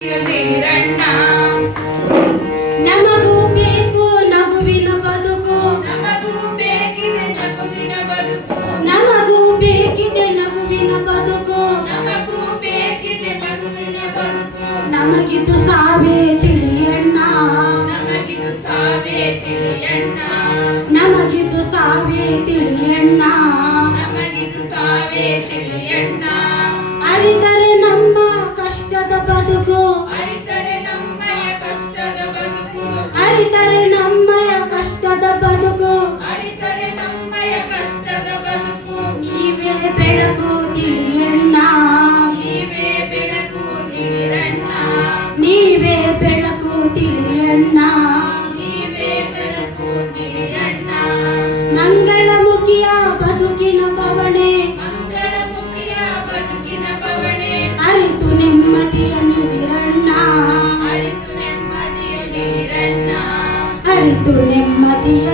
ದಿಡಿರಣ್ಣ ನಮಗೂ ಬೇಕು ನಗುವಿನ ಬದುಕು, ನಮಗೂ ಬೇಕಿದೆ ನಗುವಿನ ಬದುಕು, ನಮಗೂ ಬೇಕಿದೆ ನಗುವಿನ ಬದುಕು, ನಮಗೂ ಬೇಕಿದೆ ನಗುವಿನ ಬದುಕು. ನಮಗಿದು ಸಾವೇ ತಿಳಿಯಣ್ಣ, ನಮಗಿದು ಸಾವೇ ತಿಳಿಯಣ್ಣ, ನಮಗಿದು ಸಾವೇ ತಿಳಿಯಣ್ಣ. ನಮಗಿದು ಸಾವೇ ತಿಳಿಯಣ್ಣ. ಅರಿತರೆ ನಮ್ಮ ಕಷ್ಟದ ಬದುಕು, ಅರಿತರೆ ನಮ್ಮಯ ಕಷ್ಟದ ಬದುಕು, ಅರಿತರೆ ನಮ್ಮಯ ಕಷ್ಟದ ಬದುಕು. ಅರಿತರೆ ನಮ್ಮಯ ಕಷ್ಟದ ಬದುಕು. ನೀವೇ ಬೆಳಕು ತಿಳಿಯಣ್ಣ, ನೀವೇ ಬೆಳಕು ದಿಡಿರಣ್ಣ, ನೀವೇ ಬೆಳಕು ತಿಳಿಯಣ್ಣ. ನೀವೇ ಬೆಳಕು ದಿಡಿರಣ್ಣ. ಮಂಗಳಮುಖಿಯ ಬದುಕಿನ ಬವಣೆ ಮಂಗಳಮುಖಿಯ ಬದುಕಿನ ಬವಣೆ ಅರಿತು ನೆಮ್ಮದಿಯ ನೀಡಿರಣ್ಣ, ಅರಿತು ನೆಮ್ಮದಿಯ ದಿಡಿರಣ್ಣ, ಅರಿತು ನೆಮ್ಮದಿಯ